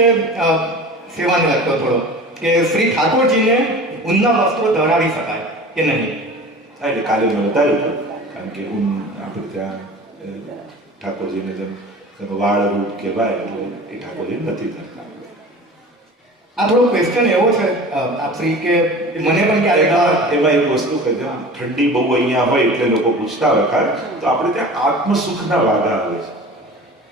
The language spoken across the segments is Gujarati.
છે સેવાને લગતો થોડો, કે શ્રી ઠાકોરજીને ઊનના વસ્ત્રો ધરાવી શકાય કે નહીં? હા, એટલે કાલે મેં બતાવ્યું હતું, કારણ કે ઊન આપણે ત્યાં ઠાકોરજીને જેમ વાળ રૂપ કહેવાય એટલે એ ઠાકોરજી નથી ધરતા. આ થોડો ક્વેશ્ચન એવો છે આપ શ્રી, કે મને પણ ક્યારેક એમાં એક વસ્તુ કે જેમ ઠંડી બહુ અહીંયા હોય એટલે લોકો પૂછતા હોય ખાસ, તો આપણે ત્યાં આત્મસુખના વાઘા આવે છે.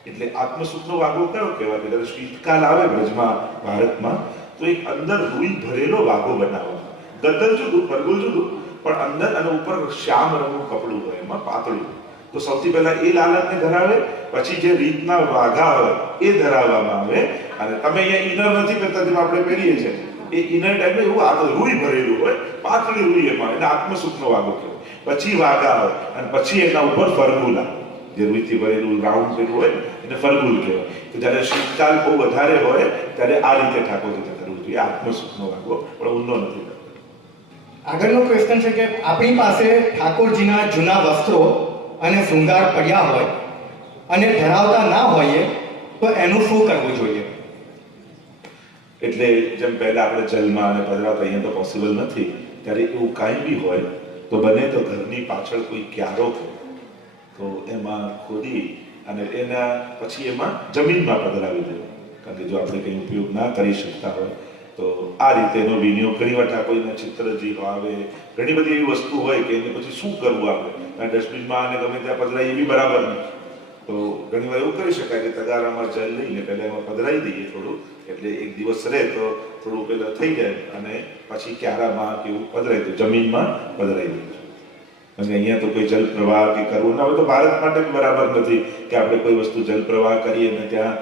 એટલે આત્મસુખનો વાઘો કયો કહેવાય? એટલે શીતકાલ આવે બ્રજમાં, ભારતમાં, તો એક અંદર રૂઈ ભરેલો વાઘો બનાવવાનો. ગદ્દર જુદું, પરગુલ જુદું, પણ અંદર અને ઉપર શ્યામ રંગનું કપડું હોય, એમાં પાતળું. તો સૌથી પહેલા એ લાલનને ધરાવે, પછી જે રીતના વાઘા હોય એ ધરાવવામાં આવે. અને તમે અહીંયા ઇનર નથી કરતા જેમ આપણે પહેરીએ છીએ, એ ઇનર ટાઈપનું એવું આ રૂઈ ભરેલું હોય, પાતળી રૂઈ, એમાં એને આત્મસુખનો વાઘો કહેવાય. પછી વાઘા હોય અને પછી એના ઉપર ફરગુલા, જે રૂઈથી ભરેલું રાઉન્ડ પેલું હોય એને ફરગુલ કહેવાય. તો જ્યારે શીતકાલ બહુ વધારે હોય ત્યારે આ રીતે ઠાકોરજીને કરવું જોઈએ, આત્મસુખનો વાઘો, પણ ઊંધો નથી કરતો. આગળનો ક્વેશ્ચન છે કે આપણી પાસે ઠાકોરજીના જૂના વસ્ત્રો અને શૃંગાર પડ્યા હોય અને ધરાવતા ના હોઈએ તો એનું શું કરવું જોઈએ? એટલે જેમ પહેલા આપણે જલમાં અને પધરાવતા, અહીંયા તો પોસિબલ નથી, ત્યારે એવું કાંઈ બી હોય તો બને તો ઘરની પાછળ કોઈ ક્યારો હોય તો એમાં ખોદી અને એના પછી એમાં જમીનમાં પધરાવી દેવું. કારણ કે જો આપણે કંઈ ઉપયોગ ના કરી શકતા હોય તો આ રીતે એનો વિનિયોગ. ઘણી વાર કોઈના ચિત્રજી આવે, ઘણી બધી એવી વસ્તુ હોય કે એને પછી શું કરવું આપણે, ડસ્ટબિનમાં અને ગમે ત્યાં પધરાય એ બી બરાબર નહીં. તો ઘણી વાર એવું કરી શકાય કે તગારામાં જલ લઈને પહેલાં એમાં પધરાવી દઈએ થોડું, એટલે એક દિવસ રહે તો થોડું પહેલાં થઈ જાય અને પછી ક્યારામાં કે એવું પધરાય તો જમીનમાં પધરાવી દઈએ. અને અહીંયા તો કોઈ જલ પ્રવાહ કે કરવું ના હોય તો ભારત માટે બી બરાબર નથી કે આપણે કોઈ વસ્તુ જલ પ્રવાહ કરીએ અને ત્યાં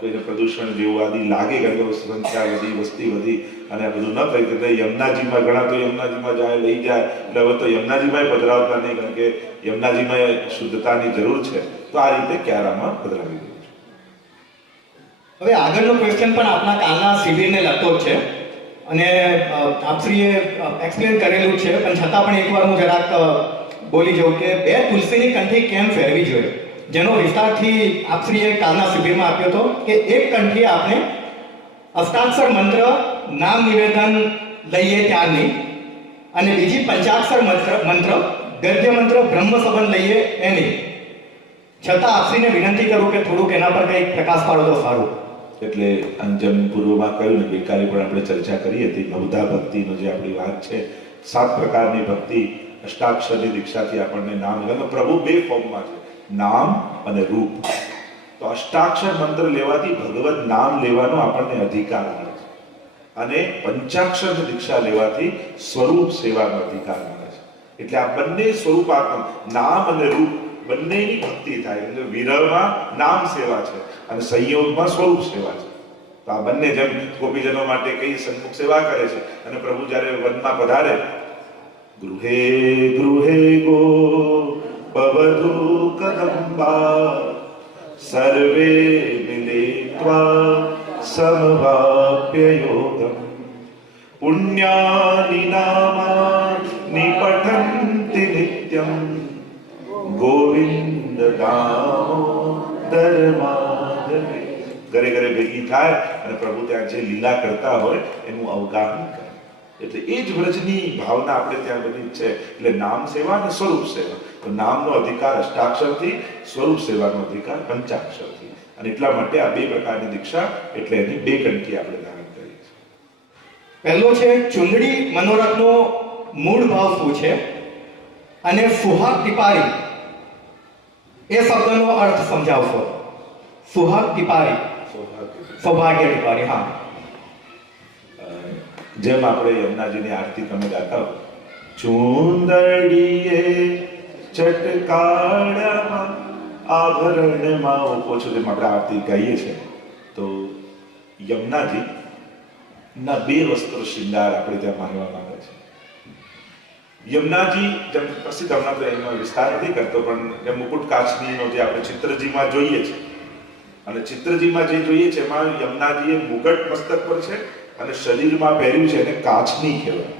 કોઈને પ્રદૂષણ જેવું આદિ લાગે, કારણ કે સંખ્યા વધી, વસ્તી વધી અને આ બધું ન થઈ કે યમુનાજીમાં ઘણા તો યમુનાજીમાં જાય, લઈ જાય, એટલે હવે તો યમુનાજીમાં પધરાવતા નહીં, કારણ કે યમુનાજીમાં શુદ્ધતાની જરૂર છે. તો આ રીતે ક્યારામાં પધરાવી દઈએ. હવે આગળનો ક્વેશ્ચન પણ આપણા કાલના શિબિરને લગતો જ છે અને આપશ્રીએ એક્સપ્લેન કરેલું છે, પણ છતાં પણ એકવાર હું જરાક બોલી જાઉં કે 2 તુલસીની કંઠી કેમ ફેરવી જોઈએ, જેનો વિસ્તારથી આપશ્રીએ કાલના શિબિરમાં આપ્યો હતો કે એક કંઠી આપણે અષ્ટાક્ષર મંત્ર નામ નિવેદન લઈએ ત્યારની, અને બીજી પંચાક્ષર મંત્ર ગદ્ય મંત્ર બ્રહ્મ સંબંધ લઈએ એની. છતાં આપશ્રીને વિનંતી કરું કે થોડુંક એના પર કંઈક પ્રકાશ પાડો તો સારું. એટલે જેમ પૂર્વમાં કહ્યું ને, ગઈકાલે પણ આપણે ચર્ચા કરી હતી, નવધા ભક્તિનો જે આપણી વાત છે, 7 પ્રકારની ભક્તિ અષ્ટાક્ષરની દીક્ષાથી આપણને નામ, પ્રભુ 2 ફોર્મમાં છે, નામ અને રૂપ. તો અષ્ટાક્ષર મંત્ર લેવાથી ભગવત નામ લેવાનો આપણને અધિકાર મળે છે, અને પંચાક્ષરની દીક્ષા લેવાથી સ્વરૂપ સેવાનો અધિકાર મળે છે. એટલે આ બંને સ્વરૂપાત્મક નામ અને રૂપ બંનેની ભક્તિ થાય. એટલે વિરહમાં નામ સેવા છે અને સંયોગમાં સ્વરૂપ સેવા છે. તો આ બંને જેમ ગોપીજનો માટે કઈ સન્મુખ સેવા કરે છે, અને પ્રભુ જ્યારે વનમાં પધારે, ગૃહે ગૃહે ગોપવધૂ કદંબા સર્વે મિલિત્વા સમવાપ્ય યોગમ પુણ્યાનિ નામાનિ પઠન્તિ નિત્યમ ગોવિંદ દામોદર માધવે. ઘરે ઘરે ભેગી થાય અને પ્રભુ ત્યાં જે લીલા કરતા હોય એનું અવગાહન કરે. એટલે એ જ વ્રજની ભાવના આપણે ત્યાં બધી છે. એટલે નામ સેવા અને સ્વરૂપ સેવા. તો નામનો અધિકાર અષ્ટાક્ષરથી, સ્વરૂપ સેવાનો અધિકાર પંચાક્ષરથી. અને એટલા માટે આ 2 પ્રકારની દીક્ષા, એટલે એની 2 કંઠી આપણે ધારણ કરીએ છીએ. પહેલો છે ચુંદડી મનોરથનો મૂળ ભાવ શું છે, અને સુહાગ ટીપારી એ શબ્દનો અર્થ સમજાવશો. સુહાગ ટીપારી, સૌભાગ્ય ટીપારી. હા, જેમ આપણે યમુનાજીની આરતી તમે ગાતા હો, ચુંદડીએ ચટકાળમાં આભરણમાં ઓછો, જેમ આપણે આરતી ગાઈએ છીએ, તો યમુનાજી ના 2 વસ્ત્રો શૃંગાર આપણે ત્યાં માનવામાં આવે છે. યમુનાજી જેમ પ્રસિદ્ધ, હમણાં તો એનો વિસ્તાર નથી કરતો, પણ જેમ મુકુટ કાચનીનો જે આપણે ચિત્રજીમાં જોઈએ છે, અને ચિત્રજીમાં જે જોઈએ છે એમાં યમુનાજીએ મુગટ મસ્તક પર છે અને શરીરમાં પહેર્યું છે એને કાચની કહેવાય.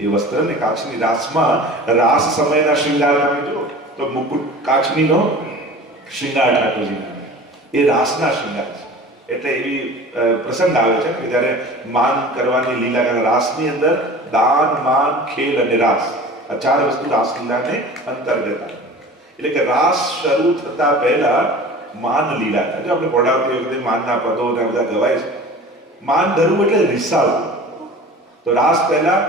એ વસ્ત્રને કાચની, રાસમાં રાસ સમયના શૃંગાર તમે જો તો મુકુટ કાચનીનો શૃંગાર ઠાકોરજીના, એ રાસના શૃંગાર છે. એટલે એવી પ્રસંગ આવે છે કે જ્યારે માન કરવાની લીલા કરે, રાસની અંદર દાન, માન, ખેલ અને રાસ, આ ચાર વસ્તુ રાસલીલાને અંતર્ગત આવે. એટલે કે રાસ શરૂ થતા પહેલા માન લીલા થાય. જો આપણે પઢાવતી વખતે માનના પદો ને બધા ગવાય છે. માન ધરવું એટલે રિસાવવું. તો રાસ પહેલા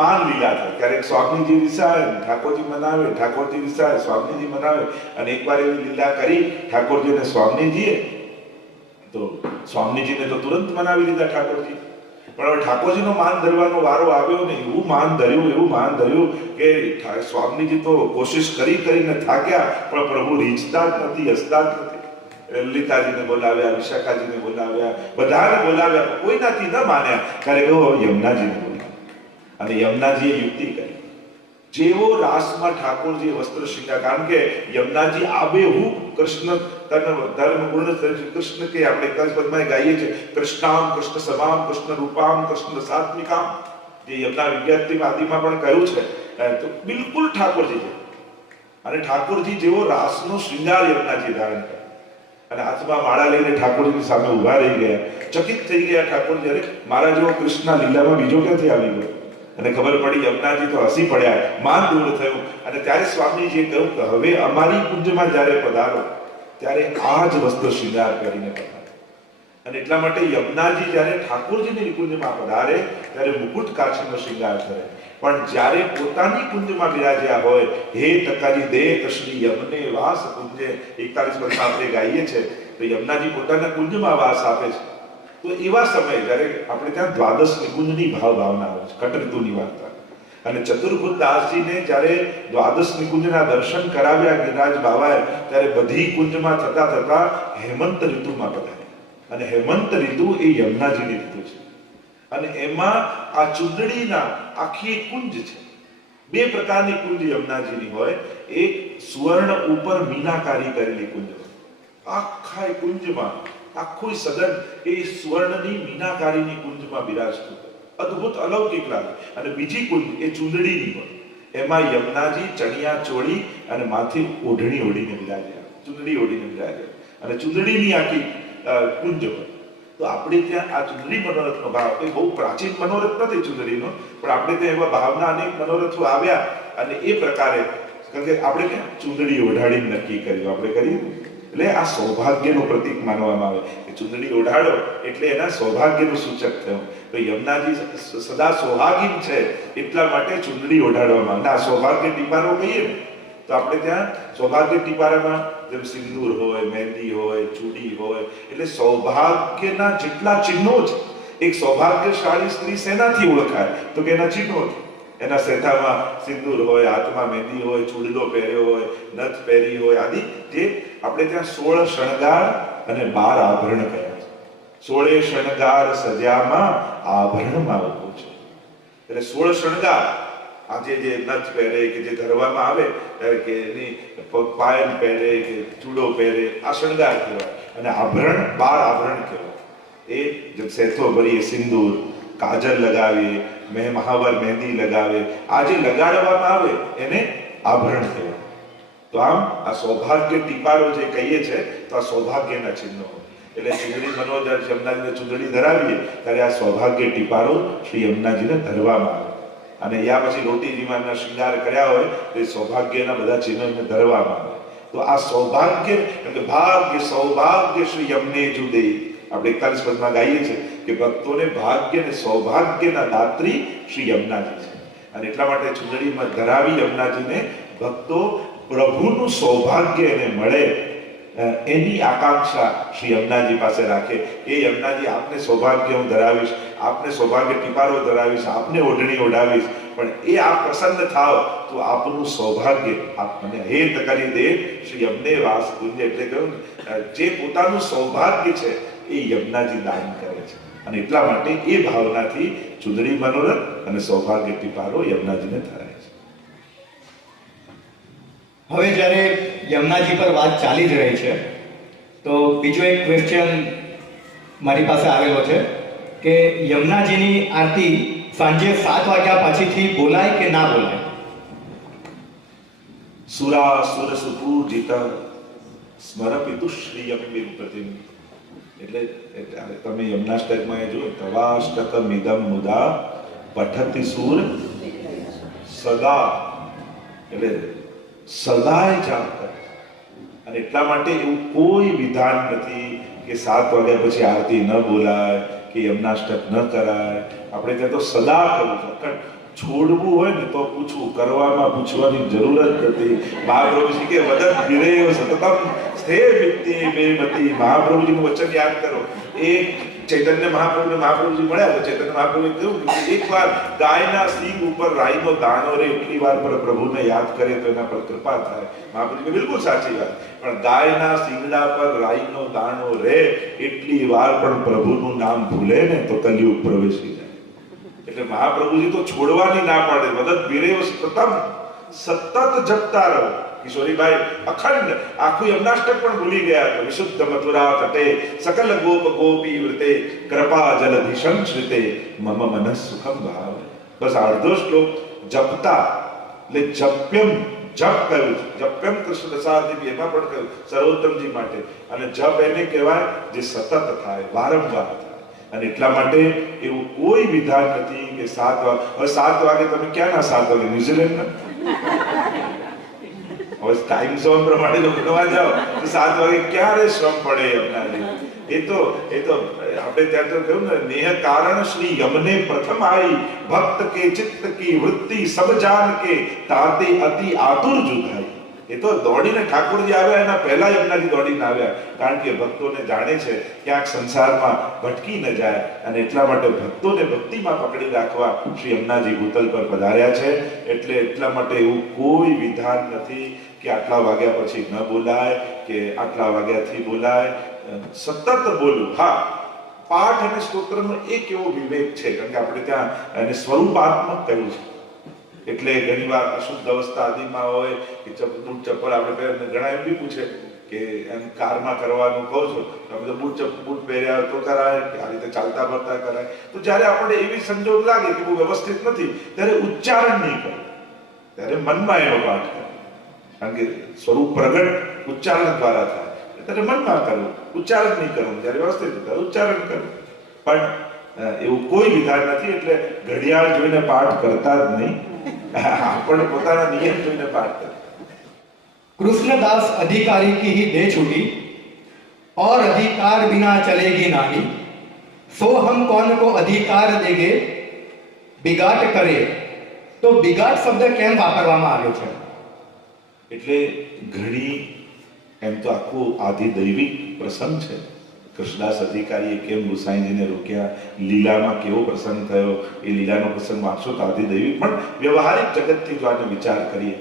માન લીલા થાય. ક્યારેક સ્વામીજી રિસાય, ઠાકોરજી મનાવે, ઠાકોરજી રિસાય, સ્વામીજી મનાવે. અને એકવાર એવી લીલા કરી ઠાકોરજીને સ્વામીજીએ, તો સ્વામીજીને તો તુરંત મનાવી લીધા ઠાકોરજી. પણ હવે ઠાકોરજીનો માન ધરવાનો વારો આવ્યો ને એવું માન ધર્યું કે સ્વામીજી તો કોશિશ કરીને થાક્યા, પણ પ્રભુ રીઝતા જ નથી, હસતા જ નથી. લલિતાજીને બોલાવ્યા, વિશાખાજીને બોલાવ્યા, બધાને બોલાવ્યા, કોઈનાથી ન માન્યા. ત્યારે કહ્યું યમુનાજીને બોલાવ્યા. અને યમુનાજીએ યુક્તિ કરી. જેવો રાસમાં ઠાકોરજી વસ્ત્ર શૃંગાર, કારણ કે યમુનાજી આબેહૂબ કૃષ્ણ ધર્મ પૂર્ણ કૃષ્ણ કે આપણે પદમાં ગાઈએ છીએ, કૃષ્ણામ કૃષ્ણ સમામ કૃષ્ણ રૂપામ કૃષ્ણ સાત્વિકામ, જે યમુના વિદ્યાર્થી આદિમાં પણ કહ્યું છે, તો બિલકુલ ઠાકોરજી છે. અને ઠાકોરજી જેવો રાસનો શૃંગાર યમુનાજી ધારણ કરે અને હાથમાં માળા લઈને ઠાકોરજીની સામે ઉભા રહી ગયા. ચકિત થઈ ગયા ઠાકોરજી, અરે મારા જેવો કૃષ્ણ લીલામાં બીજો ક્યાંથી આવી ગયો? અને ખબર પડી યમુનાજી તો હસી પડ્યા, માન દૂર થયું. અને ત્યારે સ્વામીજીએ કહ્યું કે હવે અમારી કુંજમાં જ્યારે પધારો ત્યારે આ જ વસ્ત્ર શૃંગાર કરીને પધારો. અને એટલા માટે યમુનાજી જ્યારે ઠાકોરજીની કુંજમાં પધારે ત્યારે મુકુટ કાછીનો શૃંગાર કરે. પણ જ્યારે પોતાની કુંજમાં બિરાજ્યા હોય, હે તકાજી દેખ શ્રી યમને વાસ કુંજે, 41 વર્ષ આપણે ગાઈએ છે, તો યમુનાજી પોતાના કુંજમાં વાસ આપે છે. તો એવા સમયે જ્યારે આપણે ત્યાં દ્વાદશ નિકુંજની ભાવના આવે છે, કટઋતુની વાર્તા. અને ચતુર્ભુજ દાસજીને જ્યારે દ્વાદશ નિકુંજના દર્શન કરાવ્યા ગિરિરાજ બાવાએ, ત્યારે બધી કુંજમાં થતા હેમંત ઋતુમાં પધાર્યા. અને હેમંત ઋતુ એ યમુનાજીની ઋતુ છે. અને એમાં આ ચૂંદડીના આખી કુંજ છે. બે પ્રકારની કુંજ યમુનાજીની હોય. એક સુવર્ણ ઉપર મીનાકારી કરેલી કુંજ હોય, આખા કુંજમાં આખું સદન એ સુવર્ણની મીનાકારીની કુંજમાં બિરાજતું હોય, અદ્ભુત અલૌકિક લાગે. અને બીજી કુંજ એ ચૂંદડીની હોય, એમાં યમુનાજી ચણિયા ચોળી અને માથે ઓઢણી ઓઢીને બિરાજ્યા, ચૂંદડી ઓઢીને બિરાજ્યા. અને ચૂંદડીની આખી કુંજ હોય. તો આપણે ત્યાં આ ચૂંદડી મનોરથનો ભાવ, એ બહુ પ્રાચીન મનોરથ નથી ચૂંદડીનો, પણ આપણે ત્યાં એવા ભાવના અનેક મનોરથો આવ્યા. અને એ પ્રકારે કારણ કે આપણે ત્યાં ચૂંદડી ઓઢાડીને નક્કી કર્યું, આપણે કરીએ એટલે આ સૌભાગ્યનું પ્રતીક માનવામાં આવે કે ચૂંદડી ઓઢાડો એટલે એના સૌભાગ્યનું સૂચક થયું. તો યમુનાજી સદા સૌભાગીન છે એટલા માટે ચૂંદડી ઓઢાડવામાં આવે. આ સૌભાગ્ય ટીપારો કહીએ ને, તો આપણે ત્યાં સૌભાગ્ય ટીપારામાં જેમ સિંદૂર હોય, મહેંદી હોય, ચૂડી હોય, એટલે સૌભાગ્યના જેટલા ચિહ્નો છે. એક સૌભાગ્યશાળી સ્ત્રી શેનાથી ઓળખાય? તો કે એના ચિહ્નો છે. એના સેથામાં સિંદૂર હોય, હાથમાં મહેંદી હોય, ચૂડલો પહેર્યો હોય, નથ પહેરી હોય, આદિ જે આપણે ત્યાં 16 શણગાર અને 12 આભરણ કહ્યા છે. 16 શણગાર સજ્યામાં આભરણમાં ઉભો છે. એટલે 16 શણગાર, આજે જે નથ પહેરે કે જે ધરવામાં આવે કે એની પાયલ પહેરે કે ચૂડો પહેરે, આ શણગાર કહેવાય. અને આભરણ 12 આભરણ કહેવાય. એ જે સેથો ભરીએ, સિંદૂર, કાજલ લગાવીએ, મહાવર મહેંદી લગાવે, આ જે લગાડવામાં આવે એને આભરણ કહેવાય. તો આમ આ સૌભાગ્ય ટીપારો જે કહીએ છે, તો આ સૌભાગ્યના ચિહ્નો. એટલે ચૂંદડી મનોજર યમુનાજીને ચૂંદડી ધરાવીએ ત્યારે આ સૌભાગ્ય ટીપારો શ્રી યમુનાજીને ધરવામાં આવે. અને યા પછી રોટીજીમાં એમના શૃંગાર કર્યા હોય તો એ સૌભાગ્યના બધા ચિહ્નોને ધરવામાં આવે. તો આ સૌભાગ્ય એટલે ભાગ્ય સૌભાગ્ય શ્રી યમને જુદે, આપણે 41 પદમાં ગાઈએ છીએ કે ભક્તોને ભાગ્ય અને સૌભાગ્યના દાત્રી શ્રી યમુનાજી છે. અને એટલા માટે ચૂંદડીમાં ધરાવી યમુનાજીને ભક્તો પ્રભુનું સૌભાગ્ય એને મળે એની આકાંક્ષા શ્રી યમુનાજી પાસે રાખે. એ યમુનાજી આપને સૌભાગ્ય હું ધરાવીશ, આપને સૌભાગ્ય ટીપારો ધરાવીશ, આપને ઓઢણી ઓઢાવીશ, પણ એ આપ પ્રસન્ન થાવ તો આપનું સૌભાગ્ય આપ મને હેત કરી દે શ્રી યમને વાસ કુંજ. એટલે કહ્યું જે પોતાનું સૌભાગ્ય છે એ યમુનાજી દાન કરે છે. અને એટલા માટે એ ભાવનાથી ચૂંદડી મનોરથ અને સૌભાગ્ય ટીપારો યમુનાજીને ધરાય છે. હવે જ્યારે યમુનાજી પર વાત ચાલી જ રહી છે, તો બીજો એક ક્વેશ્ચન મારી પાસે આવેલો છે કે યમુનાજીની આરતી સાંજે 7 વાગ્યા પછીથી બોલાય કે ના બોલાય? સુરા સુરસુપૂજિત સ્મરપિતુ શ્રી યમ પ્રતિમ. એટલે તમે યમનાષ્ટકમાં એ જુઓ, તવાષ્ટકમિદં મુદા પઠતિ સૂર સદા, એટલે સદાય જાપ કરે. અને એટલા માટે એવું કોઈ વિધાન નથી કે 7 વાગ્યા પછી આરતી ન બોલાય કે યમનાષ્ટક ન કરાય. આપણે ત્યાં તો સદા કરવું છે. છોડવું હોય ને તો પૂછવું, કરવામાં પૂછવાની જરૂર જ નથી. મહાપ્રભુજી કે વદન વિરેવ સતતમ સ્થિર વિત્તે બેમતી. મહાપ્રભુજીનું વચન યાદ કરો. એક ચૈતન્ય મહાપ્રભુજી મળ્યા તો ચૈતન્ય મહાપ્રભુએ કહ્યું કે એકવાર ગાયના સિંગ ઉપર રાઈનો દાણો રે એટલી વાર પર પ્રભુને યાદ કરે તો એના પર કૃપા થાય. મહાપ્રભુજી બિલકુલ સાચી વાત. પણ ગાયના સિંગડા પર રાઈનો દાણો રે એટલી વાર પણ પ્રભુનું નામ ભૂલે ને તો કલયુગ પ્રવેશી જાય. એટલે મહાપ્રભુજી તો છોડવાની ના પાડે. વદન વિરેવ સતતમ, સતત જપતા રહો. કિશોરીભાઈ અખંડ આખું યમનાષ્ટક પણ ભૂલી ગયા હતા. વિશુદ્ધ મથુરા તટે સકલ ગોપ ગોપી વૃતે કૃપા જલધિ સંશ્રિતે મમ મનઃ સુખમ ભાવ. બસ અડધો શ્લોક જપતા, એટલે જપ્યમ જપ કહ્યું છે. જપ્યમ કૃષ્ણ પ્રસાદજી એમાં પણ કહ્યું સર્વોત્તમજી માટે. અને જપ એને કહેવાય જે સતત થાય, વારંવાર થાય. અને એટલા માટે એવું કોઈ વિધાન નથી કે 7 વાગે. હવે 7 વાગે તમે ક્યાંના 7 વાગે? ન્યુઝીલેન્ડના? હવે ટાઈમ ઝોન પ્રમાણે જો ગણવા જાઓ તો 7 વાગે ક્યારે શ્રમ પડે એમના? એ તો આપણે ત્યાં તો કહ્યું ને, નેહ કારણ શ્રી યમને પ્રથમ આઈ ભક્ત કે ચિત્ત કી વૃત્તિ સબ જાન કે તાતે અતિ આતુર જુધાઈ. એ તો દોડીને ઠાકોરજી આવ્યા એના પહેલા યમનાજી દોડીને આવ્યા. કારણ કે ભક્તોને જાણે છે ક્યાંક સંસારમાં ભટકી ન જાય, અને એટલા માટે ભક્તોને ભક્તિમાં પકડી રાખવા શ્રી યમનાજી ભૂતલ પર પધાર્યા છે. એટલે એટલા માટે એવું કોઈ વિધાન નથી કે આટલા વાગ્યા પછી ન બોલાય કે આટલા વાગ્યાથી બોલાય. સતત બોલવું. હા, પાઠ અને સ્તોત્રનો એક એવો વિવેક છે, કારણ કે આપણે ત્યાં એને સ્વરૂપાત્મક કહ્યું છે. એટલે ઘણીવાર અશુદ્ધ અવસ્થા આદિમાં હોય કે બૂટ ચપ્પલ આપણે પહેરીને ઘણા એમ બી પૂછે કે એમ કારમાં કરવાનું કહો છો, તમે તો બૂટ પહેર્યા હોય તો કરાય કે આ રીતે ચાલતા ફરતા કરાય. તો જ્યારે આપણે એવી સંજોગ લાગે કે બહુ વ્યવસ્થિત નથી, ત્યારે ઉચ્ચારણ નહીં કરો, ત્યારે મનમાં એનો પાઠ કરો. કારણ કે સ્વરૂપ પ્રગટ ઉચ્ચારણ દ્વારા થાય. ત્યારે મનમાં કરવું, ઉચ્ચારણ નહીં કરવું. જ્યારે વ્યવસ્થિત ત્યારે ઉચ્ચારણ કરવું. પણ એવું કોઈ વિધાન નથી. એટલે ઘડિયાળ જોઈને પાઠ કરતા જ નહીં, આપણે પોતાના નિયમ જોઈને પાઠ કરે. कृष्णदास अधिकारी की ही दे छूटी और अधिकार बिना चलेगी नाही, सो हम कौन को अधिकार देगे बिगाट करे. તો બિગાટ શબ્દ કેમ વાપરવામાં આવ્યો છે? એટલે ઘણી એમ તો આખું આધિદૈવિક પ્રસંગ છે. કૃષ્ણદાસ અધિકારીએ કેમ ગુસાઈજીને રોક્યા, લીલામાં કેવો પ્રસંગ થયો, એ લીલાનો પ્રસંગ વાંચો તો આધિદૈવિક. પણ વ્યવહારિક જગતથી જો આને વિચાર કરીએ,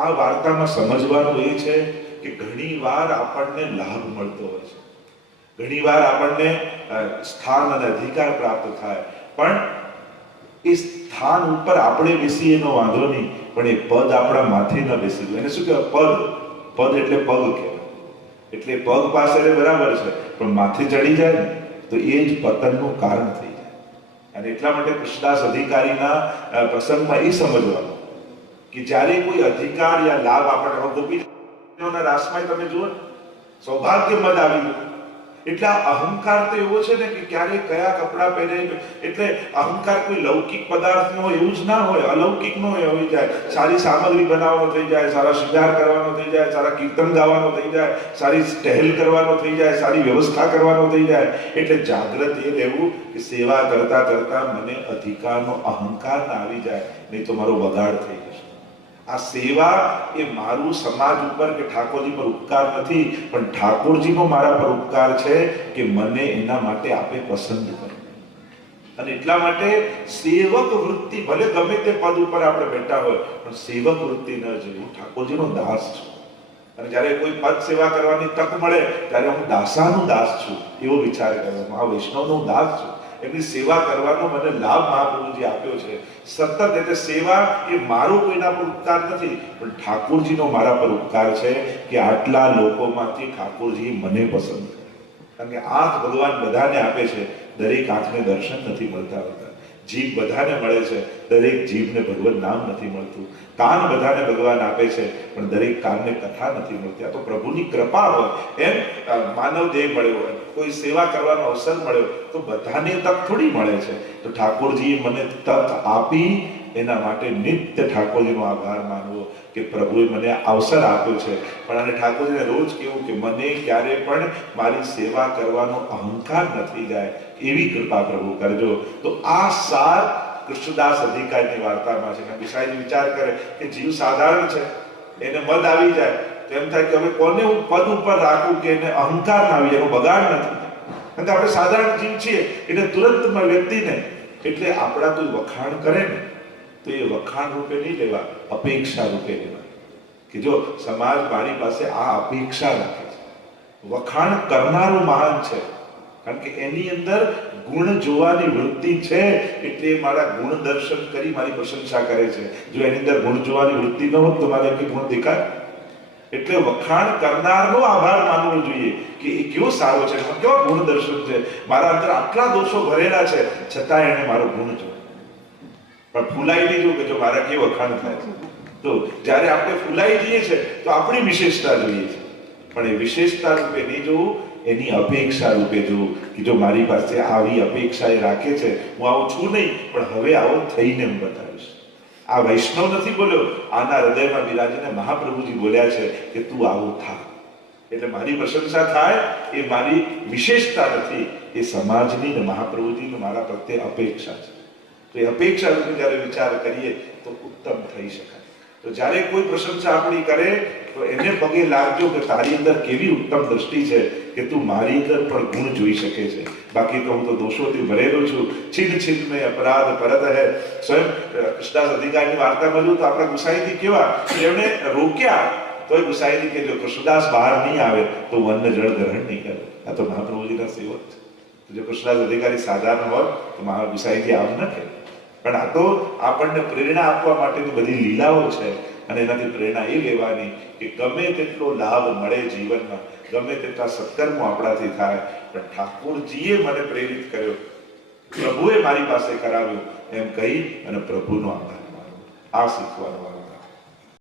આ વાર્તામાં સમજવાનું એ છે કે ઘણી વાર આપણને લાભ મળતો હોય છે, ઘણી વાર આપણને સ્થાન અને અધિકાર પ્રાપ્ત થાય, પણ એ સ્થાન ઉપર આપણે બેસીએ એનો વાંધો નહીં, પણ એ પદ આપણા માથે ન બેસી ગયું. એને શું કહેવાય? પદ એટલે પગ કહેવાય. એટલે પગ પાસે બરાબર છે, પણ માથે ચડી જાય ને તો એ જ પતનનું કારણ થઈ જાય. અને એટલા માટે કૃષ્ણદાસ અધિકારીના પ્રસંગમાં એ સમજવાનું કે જ્યારે કોઈ અધિકાર યા લાભ આપણને, ગોપીઓના રાસમાં તમે જુઓ ને, સૌભાગ્ય મદ આવી ગયું. એટલે અહંકાર તો એવો છે ને કે ક્યારે કયા કપડાં પહેરે. એટલે અહંકાર કોઈ લૌકિક પદાર્થનો હોય એવું જ ના હોય, અલૌકિક નો હોઈ જાય. સારી સામગ્રી બનાવવાનો થઈ જાય, સારા શૃંગાર કરવાનો થઈ જાય, સારા કીર્તન ગાવાનો થઈ જાય, સારી ટહેલ કરવાનો થઈ જાય, સારી વ્યવસ્થા કરવાનો થઈ જાય. એટલે જાગ્રત એ રહેવું કે સેવા કરતા કરતા મને અધિકારનો અહંકાર ના આવી જાય, નહીં તો મારો બગાડ થઈ જશે. આ સેવા એ મારું સમાજ ઉપર કે ઠાકોરજી પર ઉપકાર નથી, પણ ઠાકોરજીનો મારા પર ઉપકાર છે કે મને એના માટે આપે પસંદ કર્યો. અને એટલા માટે સેવક વૃત્તિ, ભલે ગમે તે પદ ઉપર આપણે બેઠા હોય, પણ સેવક વૃત્તિ ન જોઈ. ઠાકોરજીનો દાસ છું, અને જ્યારે કોઈ પદ સેવા કરવાની તક મળે ત્યારે હું દાસાનું દાસ છું એવો વિચાર કર્યો. આ વૈષ્ણવનો દાસ છું, એમની સેવા કરવાનો મને લાભ મહાપ્રભુજી આપ્યો છે. સતત એટલે સેવા એ મારો કોઈના પર ઉપકાર નથી, પણ ઠાકોરજીનો મારા પર ઉપકાર છે કે આટલા લોકોમાંથી ઠાકોરજી મને પસંદ કરે. કારણ કે આંખ ભગવાન બધાને આપે છે, દરેક આંખને દર્શન નથી મળતા હોતા. જીભ બધાને મળે છે, દરેક જીભને ભગવાન નામ નથી મળતું. કાન બધાને ભગવાન આપે છે, પણ દરેક કાનને કથા નથી મળતી. આ તો પ્રભુની કૃપા હોય. એમ માનવ દેહ મળ્યો હોય, કોઈ સેવા કરવાનો અવસર મળ્યો, તો બધાને તક થોડી મળે છે. તો ઠાકોરજીએ મને તક આપી, એના માટે નિત્ય ઠાકોરજીનો આભાર માનવો કે પ્રભુએ મને અવસર આપ્યો છે. પણ અને ઠાકોરજીને રોજ કહેવું કે મને ક્યારે પણ મારી સેવા કરવાનો અહંકાર નથી જાય, એવી કૃપા પ્રભુ કરજો. તો આ સાર કૃષ્ણદાસ અધિકારીની વાર્તામાં છે. વિશાળજી વિચાર કરે કે જીવ સાધારણ છે, એને મદ આવી જાય તો એમ થાય કે હવે કોને હું પદ ઉપર રાખું કે એને અહંકાર ના આવી જાય, એનો બગાડ નથી. કારણ કે આપણે સાધારણ જીવ છીએ એટલે તુરંત વ્યક્તિને, એટલે આપણા કોઈ વખાણ કરે ને તો એ વખાણ રૂપે નહીં લેવા, અપેક્ષા રૂપે લેવા. કે જો સમાજ મારી પાસે આ અપેક્ષા રાખે છે, વખાણ કરનારો મહાન છે, કારણ કે એની અંદર ગુણ જોવાની વૃત્તિ છે, એટલે મારા ગુણ દર્શન કરી મારી પ્રશંસા કરે છે. જો એની અંદર ગુણ જોવાની વૃત્તિ ન હોત તો મારે એમની ગુણ દેખાય. એટલે વખાણ કરનારનો આભાર માનવો જોઈએ કે એ કેવો સારો છે, કેવા ગુણ દર્શન છે, મારા અંદર આટલા દોષો ભરેલા છે, છતાં એને મારો ગુણ જો. પણ ફૂલાઈ નહીં જો કે જો મારા કેવું વખાણ થાય છે. તો જ્યારે આપણે ફૂલાઈ જઈએ છે તો આપણી વિશેષતા જોઈએ છે, પણ એ વિશેષતા રૂપે નહીં જોવું, એની અપેક્ષા રૂપે જોવું કે જો મારી પાસે આવી અપેક્ષા એ રાખે છે, હું આવું છું નહીં પણ હવે આવો થઈને હું બતાવીશ. આ વૈષ્ણવ નથી બોલ્યો, આના હૃદયમાં બિરાજીને મહાપ્રભુજી બોલ્યા છે કે તું આવું થા. એટલે મારી પ્રશંસા થાય એ મારી વિશેષતા નથી, એ સમાજની ને મહાપ્રભુજીની મારા પ્રત્યે અપેક્ષા છે. તો એ અપેક્ષા રૂપે જ્યારે વિચાર કરીએ તો ઉત્તમ થઈ શકાય. તો જ્યારે કોઈ પ્રશંસા આપણી કરે તો એને પગે લાગજો કે તારી અંદર કેવી ઉત્તમ દ્રષ્ટિ છે કે તું મારી અંદર પણ ગુણ જોઈ શકે છે. બાકી તો હું તો દોષોથી ભરેલો છું. છિન્ન છિન્ન મેં અપરાધ પરત હૈ. સ્વયં કૃષ્ણદાસ અધિકારીની વાર્તામાં જોયું તો આપણા ગુસાઈજી કેવા, એમણે રોક્યા તો એ ગુસાઈજી કે જો કૃષ્ણદાસ બહાર નહીં આવે તો હું અન્ન જળ ગ્રહણ નહીં કરું. આ તો મહાપ્રભુજીના સેવક છે. જો કૃષ્ણદાસ અધિકારી સાધારણ હોય તો મહા ગુસાઈજી આમ ન કહે. પણ આ તો આપણને પ્રેરણા આપવા માટેની બધી લીલાઓ છે, અને એનાથી પ્રેરણા એ લેવાની કે ગમે તેટલો લાભ મળે જીવનમાં, ગમે તેટલા સત્કર્મો આપણાથી થાય, પણ ઠાકોરજીએ મને પ્રેરિત કર્યો, પ્રભુએ મારી પાસે કરાવ્યું એમ કહી અને પ્રભુનો આભાર માનવો. આ શીખવાનું